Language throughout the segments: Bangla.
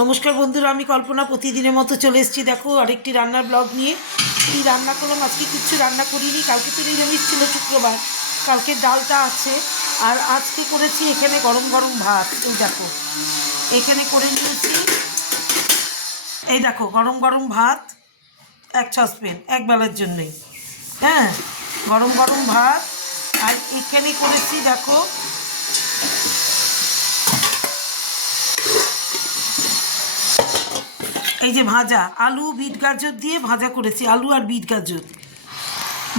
নমস্কার বন্ধুরা, আমি কল্পনা প্রতিদিনের মতো চলে এসেছি। দেখো আরেকটি রান্নার ব্লগ নিয়ে। কী রান্না করলাম আজকে? কিচ্ছু রান্না করিনি। কালকে তো নিরামিষ ছিল, শুক্রবার। কালকে ডালটা আছে। আর আজকে করেছি এখানে গরম গরম ভাত। এই দেখো এখানে করে নিয়েছি। এই দেখো গরম গরম ভাত, এক সসপ্যান, এক বেলার জন্যই। হ্যাঁ, গরম গরম ভাত। আর এখানে করেছি দেখো এই যে ভাজা আলু বিট গাজর দিয়ে ভাজা করেছি। আলু আর বিট গাজর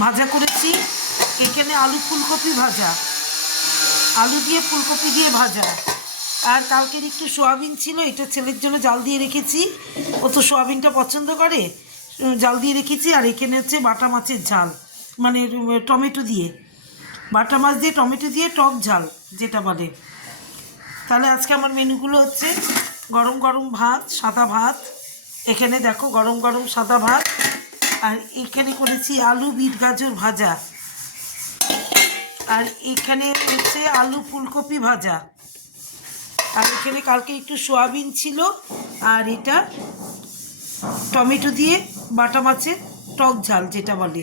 ভাজা করেছি। এখানে আলু ফুলকপি ভাজা, আলু দিয়ে ফুলকপি দিয়ে ভাজা। আর কালকের একটু সোয়াবিন ছিল, এটা ছেলের জন্য জাল দিয়ে রেখেছি। ও তো সোয়াবিনটা পছন্দ করে, জাল দিয়ে রেখেছি। আর এখানে হচ্ছে বাটা মাছের ঝাল, মানে টমেটো দিয়ে, বাটা মাছ দিয়ে টমেটো দিয়ে টক ঝাল যেটা বলে। তাহলে আজকে আমার মেনুগুলো হচ্ছে গরম গরম ভাত, সাদা ভাত। এখানে দেখো গরম গরম সাদা ভাত। আর এখানে করেছি আলু বিট গাজর ভাজা। আর এখানে হচ্ছে আলু ফুলকপি ভাজা। আর এখানে কালকে একটু সোয়াবিন ছিল। আর এটা টমেটো দিয়ে বাটা মাছের টক ঝাল যেটা বলে,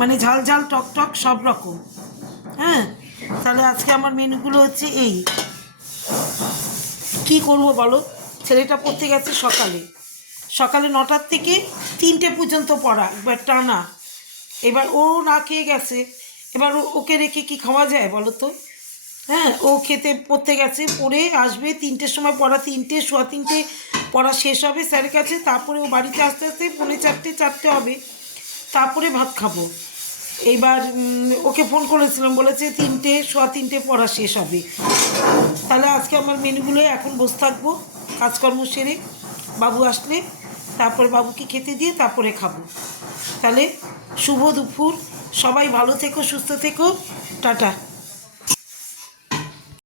মানে ঝাল ঝাল টক টক সব রকম। হ্যাঁ, তাহলে আজকে আমার মেনুগুলো হচ্ছে এই। কি করব বলো? ছেলেটা পড়তে গেছে সকালে, সকালে 9টার থেকে 3টে পর্যন্ত পড়া, একবার টানা। এবার ও না খেয়ে গেছে, এবার ওকে রেখে কি খাওয়া যায় বলো তো? হ্যাঁ, ও খেতে পড়তে গেছে, পড়ে আসবে 3টের সময় পড়া, 3টে সোয়া 3টে পড়া শেষ হবে স্যারের কাছে। তারপরে ও বাড়িতে আস্তে আস্তে 4:45 4টে হবে, তারপরে ভাত খাবো। এইবার ওকে ফোন করেছিলাম, বলেছে 3টে সোয়া 3টে পড়া শেষ হবে। তাহলে আজকে আমার মেনুগুলো এখন বসে থাকবো কাজকর্ম সেরে, বাবু আসলে তারপরে বাবুকে খেতে দিয়ে তারপরে খাবো। তাহলে শুভ দুপুর, সবাই ভালো থেকো, সুস্থ থেকো, টাটা।